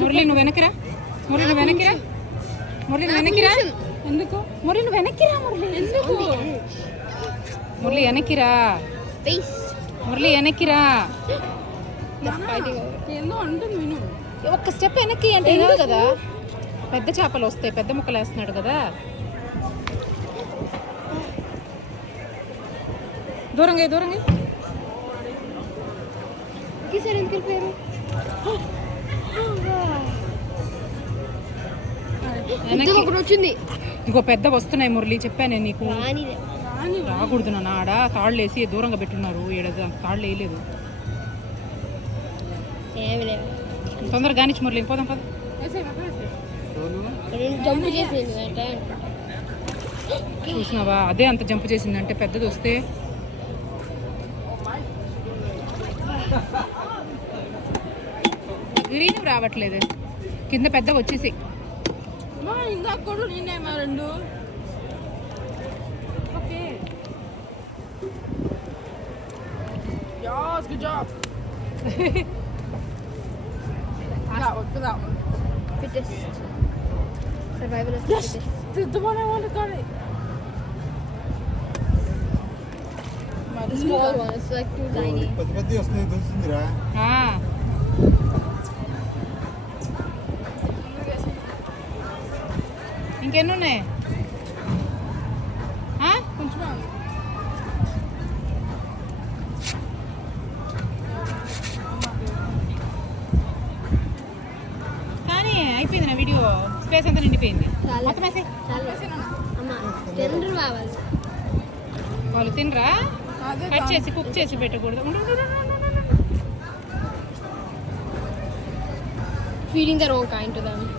మురళి నువ్వు వెనక్కిరా, మురళి నువ్వు వెనక్కిరా, మురళి నువ్వు వెనక్కిరా. ఎందుకు మురళి నువ్వు వెనక్కిరా, మురళి ఎందుకు మురళి వెనక్కిరా, మురళి వెనక్కిరా. ఏందో అంటుంది విను. ఒక్క స్టెప్ వెనక్కి అంటే ఏదో కదా, పెద్ద చేపలు వస్తాయి, పెద్ద ముక్కలు వేస్తున్నాడు కదా. దూరంగా దూరంగా వచ్చింది. ఇంకో పెద్ద వస్తున్నాయి మురళి, చెప్పాను నేను నీకు. రాకూడదు నాన్న, ఆడ తాళ్ళు వేసి దూరంగా పెట్టున్నారు, ఈడ తాళ్ళు వేయలేదు. తొందరగా కానిచ్చి మురళి, పోదాం పద. చూసినావా, అదే అంత జంప్ చేసిందంటే పెద్దది వస్తే. గ్రీన్ రావట్లేదు, కింద పెద్దగా వచ్చేసి. ఇందాక కూడా నేనేమో రెండు. Okay good job. That one. Fittest. Survival of Yes, fittest. the one I wanted got it. The small one, it's like too tiny. పెద్ద వస్తుంది తెలుస్తుందిరా. ఇంకెన్ని ఉన్నాయి? కొంచెం కానీ అయిపోయింది నా వీడియో, స్పేస్ అంతా నిండిపోయింది. చాలా. మొత్తం వేసి అమ్మ తినరు కావాలి. వాళ్ళు తినరా, కట్ చేసి కుక్ చేసి పెట్టకూడదు. Feeding the wrong kind to them.